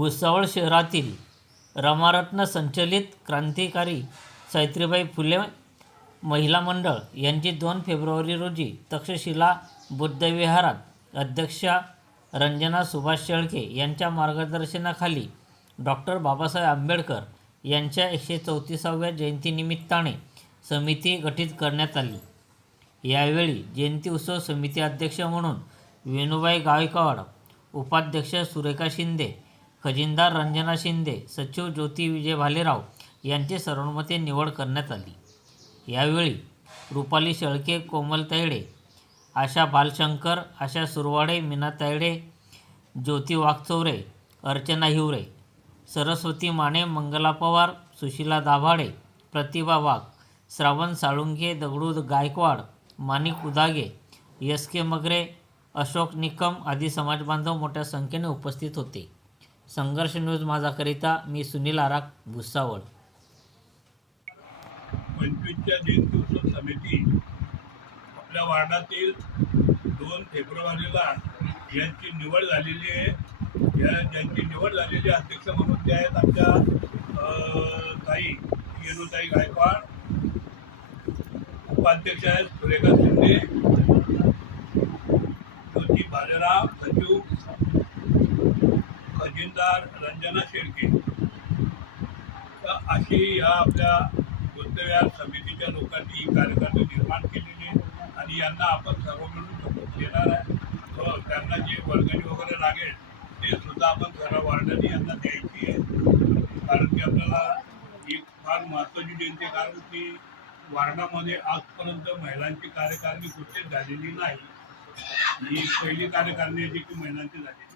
भुसावळ शहरातील रमारत्न संचलित क्रांतिकारी सावित्रीबाई फुले महिला मंडळ यांची दोन फेब्रुवारी रोजी तक्षशिला बुद्धविहारात अध्यक्षा रंजना सुभाष शेळके यांच्या मार्गदर्शनाखाली डॉक्टर बाबासाहेब आंबेडकर यांच्या एकशे चौतीसाव्या जयंतीनिमित्ताने समिती गठीत करण्यात आली. यावेळी जयंती उत्सव समिती अध्यक्ष म्हणून वेणुबाई गायकवाड उपाध्यक्ष सुरेखा शिंदे खजिनदार रंजना शिंदे सचिव ज्योती विजय भालेराव यांची सर्वमते निवड करण्यात आली. यावेळी रुपाली शेळके कोमल तैडे आशा बालशंकर आशा सुरवाडे मीना तैडे ज्योती वाघचौरे अर्चना हिवरे सरस्वती माने मंगला पवार सुशीला दाभाडे प्रतिभा वाघ श्रावण साळुंगे दगडू गायकवाड माणिक उदागे एस के मगरे अशोक निकम आदी समाजबांधव मोठ्या संख्येने उपस्थित होते. संघर्ष न्यूज माझाकरिता मी सुनील आराक भुसावळ. पंचवीसच्या दिन उत्सव समिती आपल्या वार्डातील दोन फेब्रुवारीला यांची निवड झालेली आहे. या ज्यांची निवड झालेली अध्यक्ष म्हणून त्या आहेत आमच्या ताई येणूताई गायकवाड उपाध्यक्ष आहेत सुरेखा शिंदे ज्योती भालेराव सचिव खजिनदार रंजना शेळके. तर अशी ह्या आपल्या बुद्धविहार समितीच्या लोकांनी ही कार्यकर्ते निर्माण केलेली आहे आणि यांना आपण सर्व मिळून शपथ देणार आहे. व त्यांना जे वर्गणी वगैरे लागेल ते सुद्धा आपण सर्व वार्डाने यांना द्यायची आहे. कारण की आपल्याला एक फार महत्त्वाची जयंती कारण की वार्डामध्ये आजपर्यंत महिलांची कार्यकारिणी कुठेच झालेली नाही. ही पहिली कार्यकारणी आहे जी की महिलांची झालेली